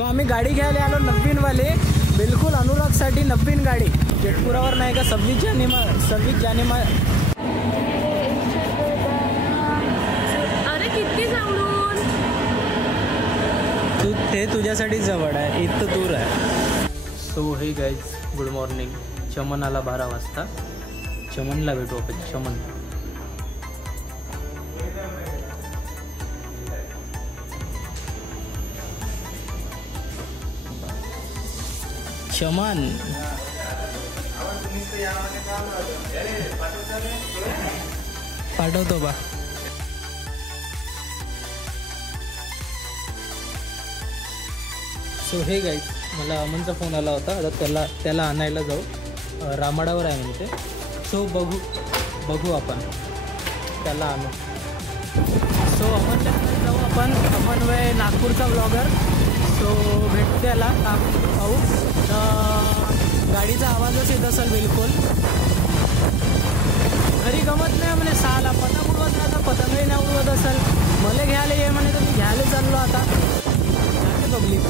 तो आम्ही गाडी घ्यायला आलो नवीनवाले, बिलकुल अनुरागसाठी नवीन गाडी. जेटपुरावर नाही का 26 जानेवारी. अरे किती जाऊन तू ते तुझ्यासाठी जवळ आहे, इथं दूर आहे. सो हे गाईज, गुड मॉर्निंग. चमन आला 12 वाजता. चमनला भेटू आपण. चमन पाठवतो बा. सो हे गाईज, मला अमनचा फोन आला होता. आता त्याला आणायला जाऊ. रामाडावर आहे म्हणते. सो बघू आपण त्याला आणू. सो अमनच्या जाऊ आपण. अमन वय नागपूरचा ब्लॉगर. सो भेटू त्याला. पाहू. गाडीचा आवाजच येत असेल बिलकुल. घरी गमत नाही म्हणे. साला पतंग उडवत नाही तर पतंगही नाही उडवत असेल. मला घ्यायला ये म्हणे तर मी घ्यायला चाललो आता. पब्लिक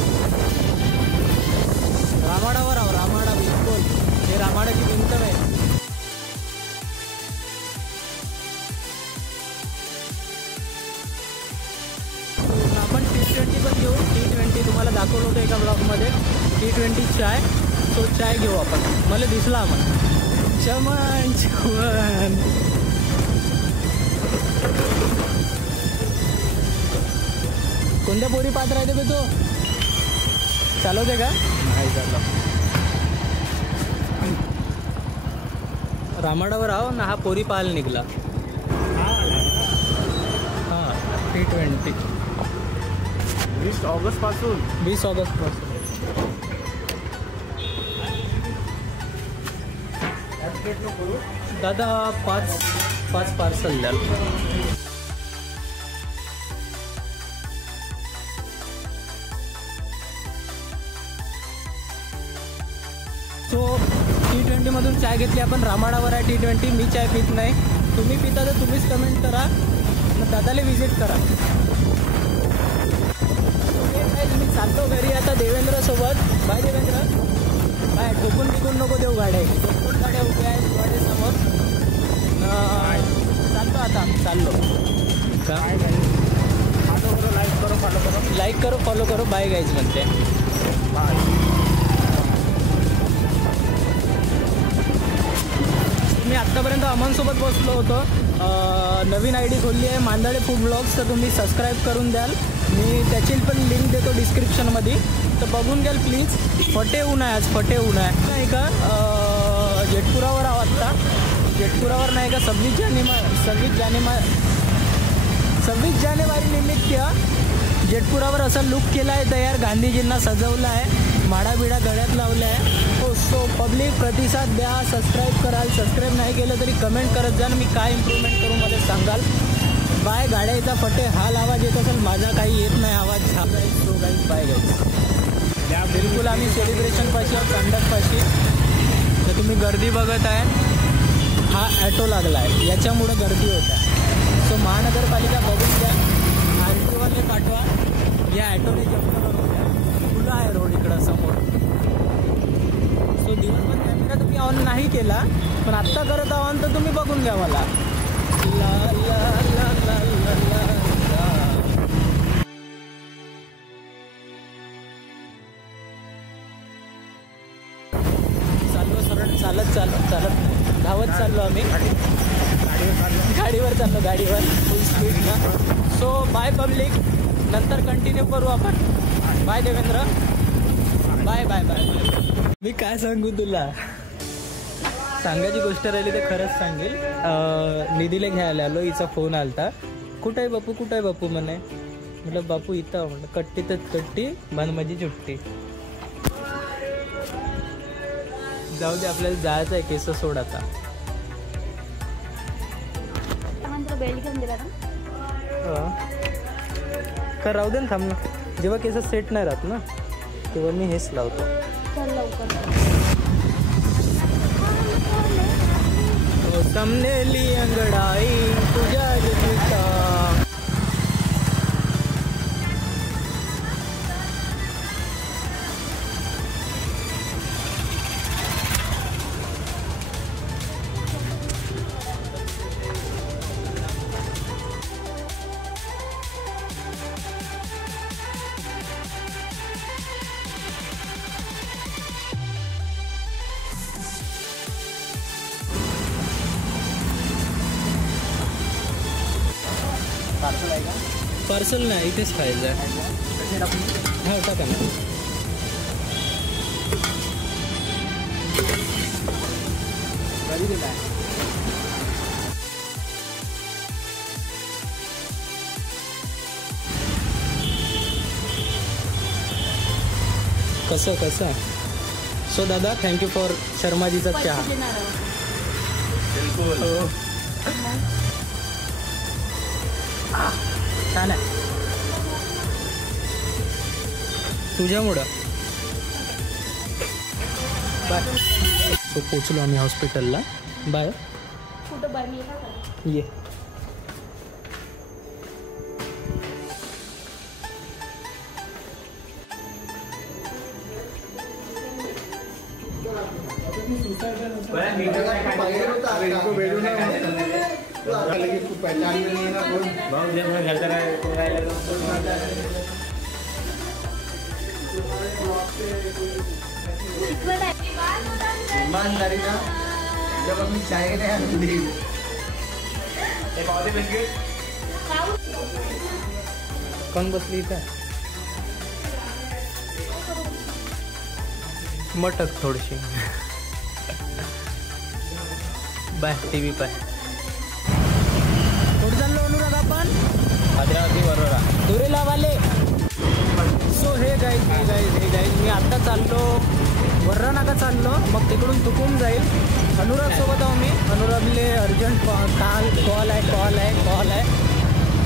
रामाडावर आहो. रामाडा बिलकुल. हे रामाडाची भिंत आहे. आपण T20 पण घेऊ. T20 तुम्हाला दाखवलं होतं एका ब्लॉगमध्ये. T20 चाय. तो चाय घेऊ आपण. मला दिसला आपण. चमन कोणत्या पोरी पात्र राहते बे तो? चालवते का? नाही चालव. रामाडावर आहो ना. हा पोरी पाहायला निघला. हां T20 20 ऑगस्ट पासून. दादा 5 पार्सल द्याल. सो T20 मधून चाय घेतली आपण. रामाडावर आहे T20. मी चाय पित नाही. तुम्ही पिता तर तुम्हीच कमेंट करा. मग दादाला विजिट करा. मी चालतो घरी आता देवेंद्र सोबत. बाय देवेंद्र. बाय. ठोकून नको देऊ गाड्या. गाड्या उभ्या आहेत गाड्यासमोर. चालतो आता. चाललो का? लाईक करो फॉलो करो. बाय गाईज म्हणते. मी आत्तापर्यंत अमनसोबत बसलो होतो. नवीन ID खोलली आहे मांदाळे फूड ब्लॉग्स. तर तुम्ही सबस्क्राईब करून द्याल. मी त्याची पण लिंक देतो डिस्क्रिप्शनमध्ये. तर बघून घ्याल प्लीज. फटे ऊन आहे आज. फटे ऊन आहे नाही का. जेटपुरावर आहो आत्ता. जेटपुरावर नाही का 26 जानेवारी निमित्त जेटपुरावर असा लुक केला आहे तयार. गांधीजींना सजवलं आहे. माडा बिडा गळ्यात लावला आहे. हो. सो पब्लिक प्रतिसाद द्या. सबस्क्राईब कराल. सबस्क्राईब नाही केलं तरी कमेंट करत जा. मी काय इम्प्रूव्हमेंट करू मला सांगाल. बाय. गाड्याचा फटे हाल आवाज येत असेल. माझा काही येत नाही आवाज. So guys bye guys. बिलकुल आम्ही सेलिब्रेशनपाशी आहोत. कंडकपाशी. तर तुम्ही गर्दी बघत आहे. हा ॲटो लागला आहे. याच्यामुळं गर्दी होत आहे. सो महानगरपालिका बघून द्या. RTOवाले पाठवा. या ॲटोने जप्त करून द्या. खुला आहे रोड इकडं समोर. सो दिवसभर कॅमेरा तुम्ही ऑन नाही केला पण आत्ता करत आहोत तर तुम्ही बघून घ्या मला. ला ला ला ला ला ला. चालत धावत चाललो आम्ही. गाडीवर फुल स्पीडला. So bye public. नंतर कंटिन्यू करू आपण. Bye Devendra. Bye bye bye. मी काय सांगू तुला. सांगायची गोष्ट राहिली तर खरंच सांगेल. निधीला घ्यायला आलो. हिचा फोन आलता. कुठं आहे बापू म्हणे. म्हटलं बापू इथं. म्हटलं कट्टी तर कट्टी बन माझी चुट्टी. जाऊ दे आपल्याला जायचं आहे. केस सोड आता. का राहू दे ना. थांब ना. जेव्हा केस सेट नाही राहत ना तेव्हा मी हेच लावतो. सामने ली अंगड़ाई तुझ्या पार्सल आहे का? पार्सल नाही, इथेच खायचं आहे. कसे टाकून हा टाका ना. कधी दिला आहे? कसं कसं. सो दादा थँक्यू फॉर शर्माजीचा चहा. बिलकुल. हो. छान आहे तुझ्यामुळं. बाय. सो पोचलो आम्ही हॉस्पिटलला. बाय. कुठं बरं का? ये. ईमानदारी ना जब हम चाय कोण बसली इथं. मटक थोडीशी. बाय टी व्ही पाय. कुठं चाललो अनुराग आपण. भद्रावती वरोरा. दुरेला वाले. सो हे गाईज मी आत्ता चाललो वर्रा नाका चाललो. मग तिकडून तुकून जाईल. अनुराग सोबत आहो मी. अनुरागले अर्जंट कॉल आहे.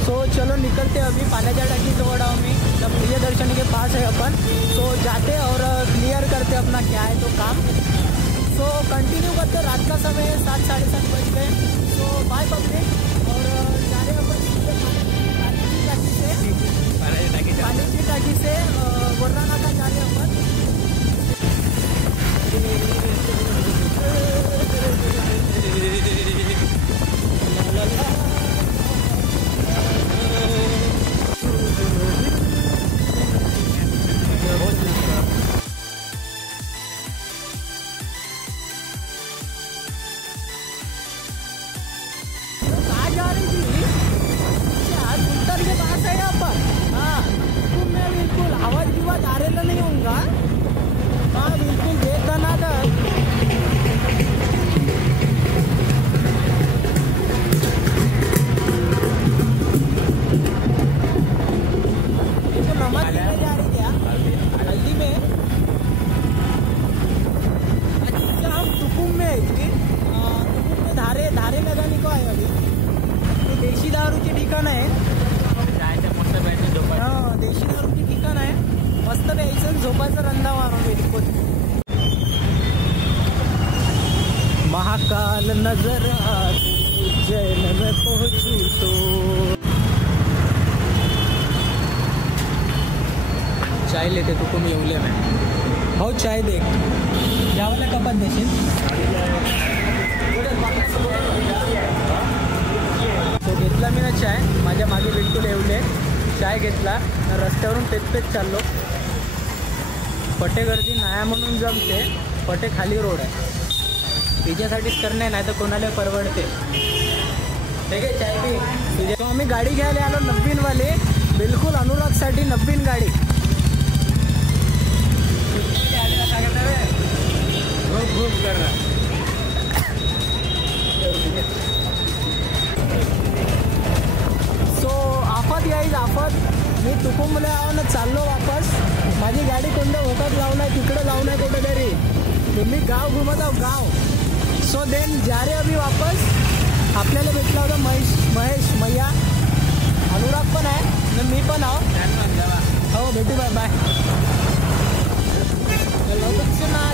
सो चलो निकलते अभी. पाण्याच्या टाकी जवळ आहो मी. तब प्रियदर्शनी के पास है अपन. सो जाते और क्लियर करते अपना क्या है तो काम. सो कंटिन्यू करते. रात का समय है 7 साढ़े 7 बज गए. So bye public. और जा रहे अपन पानी की टाकी से वर्रा नाका जा रहे अपन. देशी दारूचे ठिकाण आहे. देशी दारूचे ठिकाण आहे. मस्त प्यायचं झोपायचं रंधा मारून बिलकुल. महाकाल नजर उज्जैन में पहुंचू तो. चाय लेते तू कोण येऊले नाही. हो चाय दे. यावाला कपात देशील. तो घेतला मी ना चाय. माझ्या मागे बिलकुल येवले. चाय घेतला. रस्त्यावरून पेच चाललो. पटे गर्दी नाही म्हणून जमते. पटे खाली रोड आहे. तिच्यासाठीच करणे नाही तर कोणाला परवडते. ठीक आहे चाय पी. तो आम्ही गाडी घ्यायला आलो नवीनवाले. बिलकुल अनुरागसाठी नवीन गाडी. खूप करणार. सो आफत यायच आफत. मी तुकुंबले आहो ना चाललो वापस. माझी गाडी कोणत्या भोकात लावून आहे तिकडे लावून आहे कुठेतरी. तुम्ही गाव घुमत आहो गाव. सो देन जा रे अभी वापस. आपल्याला भेटला होता महेश मैया. अनुराग पण आहे आणि मी पण आहो. हो भेटू. Bye bye. सुना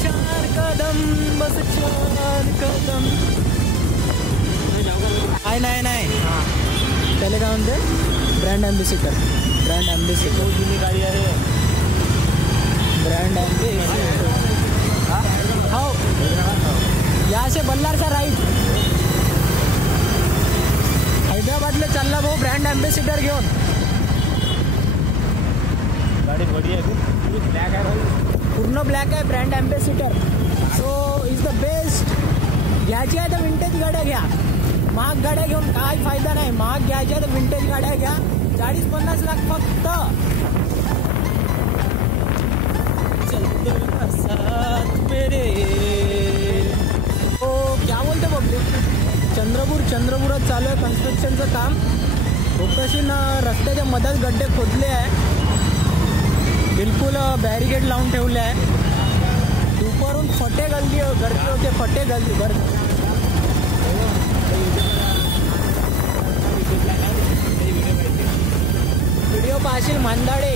चार कदम बस 4 कदम. नाही त्याला काय म्हणते. Brand ambassador. जुनी गाडी आहे. Brand ambassador. हो यहाँ से बल्लार का राईट. हैदराबादला चालला भाऊ ब्रँड ॲम्बेसिडर घेऊन. गाडी बढिया आहे. खूप ब्लॅक आहे. पूर्ण ब्लॅक आहे, brand ambassador. So is the best. घ्यायची आहे तर विंटेज गाड्या घ्या. महाग गाड्या घेऊन काय फायदा नाही. महाग घ्यायच्या तर विंटेज गाड्या घ्या. 40-50 लाख फक्त. मेरे ओ क्या बोलते पब्लिक. चंद्रपूरच चालू आहे कन्स्ट्रक्शनचं काम. लोकेशन रस्त्याच्या मधात गड्डे खोदले आहे. बिलकुल बॅरिकेड लावून ठेवले आहे. दुपारून फटे गर्दी होते. फटे गर्दी. व्हिडिओ पाहशील मांदाडे.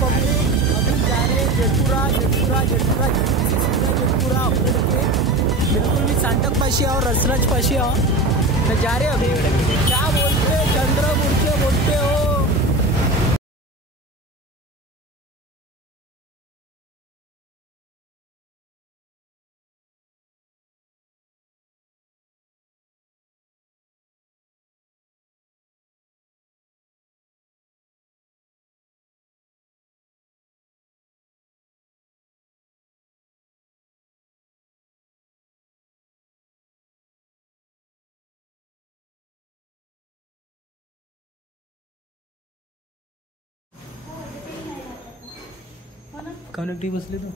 पब्लिक अभी जा रहे जेतपुरा. बिल्कुल मी सांटक पाशी आहो, रसराज पाशी आहो. तो जा रहे अभी. क्या बोलते चंद्रपुर के बोलते हो. कनेक्टिव्ह बसले तू.